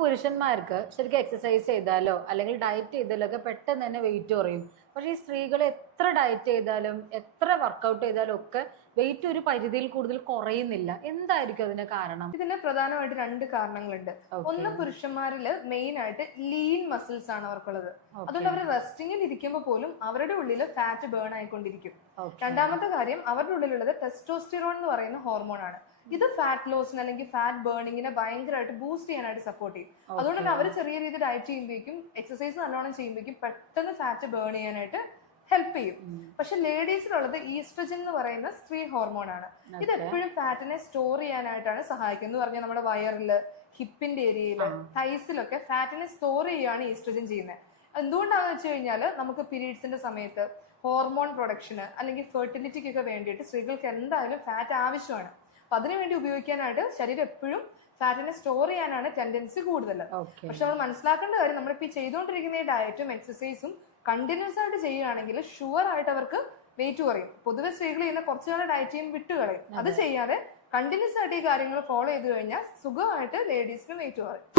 പുരുഷന്മാർക്ക് ശരിക്കും എക്സസൈസ് ചെയ്താലോ അല്ലെങ്കിൽ ഡയറ്റ് ചെയ്താലോ ഒക്കെ പെട്ടെന്ന് തന്നെ വെയിറ്റ് കുറയും. പക്ഷെ ഈ സ്ത്രീകൾ എത്ര ഡയറ്റ് ചെയ്താലും എത്ര വർക്കൗട്ട് ചെയ്താലും ഒക്കെ വെയിറ്റ് ഒരു പരിധിയിൽ കൂടുതൽ കുറയുന്നില്ല. എന്തായിരിക്കും അതിന് കാരണം? ഇതിന് പ്രധാനമായിട്ട് 2 കാരണങ്ങളുണ്ട്. ഒന്ന്, പുരുഷന്മാരില് മെയിൻ ആയിട്ട് ലീൻ മസിൽസ് ആണ് അവർക്കുള്ളത്. അതുകൊണ്ട് അവർ റെസ്റ്റിംഗിൽ ഇരിക്കുമ്പോൾ പോലും അവരുടെ ഉള്ളിൽ ഫാറ്റ് ബേൺ ആയിക്കൊണ്ടിരിക്കും. രണ്ടാമത്തെ കാര്യം, അവരുടെ ഉള്ളിലുള്ളത് ടെസ്റ്റോസ്റ്റിറോൺ എന്ന് പറയുന്ന ഹോർമോൺ ആണ്. ഇത് ഫാറ്റ് ലോസിന് അല്ലെങ്കിൽ ഫാറ്റ് ബേണിങ്ങിനെ ഭയങ്കരമായിട്ട് ബൂസ്റ്റ് ചെയ്യാനായിട്ട് സപ്പോർട്ട് ചെയ്യും. അതുകൊണ്ട് തന്നെ അവർ ചെറിയ രീതിയിൽ ഡയറ്റ് ചെയ്യുമ്പോഴേക്കും എക്സസൈസ് നല്ലോണം ചെയ്യുമ്പോഴേക്കും പെട്ടെന്ന് ഫാറ്റ് ബേൺ ചെയ്യാനായിട്ട് ഹെൽപ്പ് ചെയ്യും. പക്ഷെ ലേഡീസിലുള്ളത് ഈസ്ട്രജൻ എന്ന് പറയുന്ന സ്ത്രീ ഹോർമോൺ ആണ്. ഇത് എപ്പോഴും ഫാറ്റിനെ സ്റ്റോർ ചെയ്യാനായിട്ടാണ് സഹായിക്കുന്നത്. എന്ന് പറഞ്ഞാൽ നമ്മുടെ വയറില്, ഹിപ്പിന്റെ ഏരിയയില്, തൈസിലൊക്കെ ഫാറ്റിനെ സ്റ്റോർ ചെയ്യുകയാണ് ഈസ്ട്രജൻ ചെയ്യുന്നത്. എന്തുകൊണ്ടാണെന്ന് വെച്ച് കഴിഞ്ഞാൽ നമുക്ക് പീരീഡ്സിന്റെ സമയത്ത് ഹോർമോൺ പ്രൊഡക്ഷന് അല്ലെങ്കിൽ ഫെർട്ടിലിറ്റിക്കൊക്കെ വേണ്ടിയിട്ട് സ്ത്രീകൾക്ക് എന്തായാലും ഫാറ്റ് ആവശ്യമാണ്. അപ്പൊ അതിനുവേണ്ടി ഉപയോഗിക്കാനായിട്ട് ശരീരം എപ്പോഴും ഫാറ്റിനെ സ്റ്റോർ ചെയ്യാനാണ് ടെൻഡൻസി കൂടുതൽ. പക്ഷെ നമ്മൾ മനസ്സിലാക്കേണ്ട കാര്യം, നമ്മളിപ്പോ ചെയ്തുകൊണ്ടിരിക്കുന്ന ഈ ഡയറ്റും എക്സസൈസും കണ്ടിന്യൂസ് ആയിട്ട് ചെയ്യുകയാണെങ്കിൽ ഷുവർ ആയിട്ട് അവർക്ക് വെയിറ്റ് കുറയും. പൊതുവെ സ്ത്രീകൾ ചെയ്യുന്ന കുറച്ചു നാളെ ഡയറ്റ് ചെയ്യും വിട്ടുകളയും. അത് ചെയ്യാതെ കണ്ടിന്യൂസ് ആയിട്ട് ഈ കാര്യങ്ങൾ ഫോളോ ചെയ്ത് കഴിഞ്ഞാൽ സുഖമായിട്ട് ലേഡീസിന് വെയിറ്റ് കുറയും.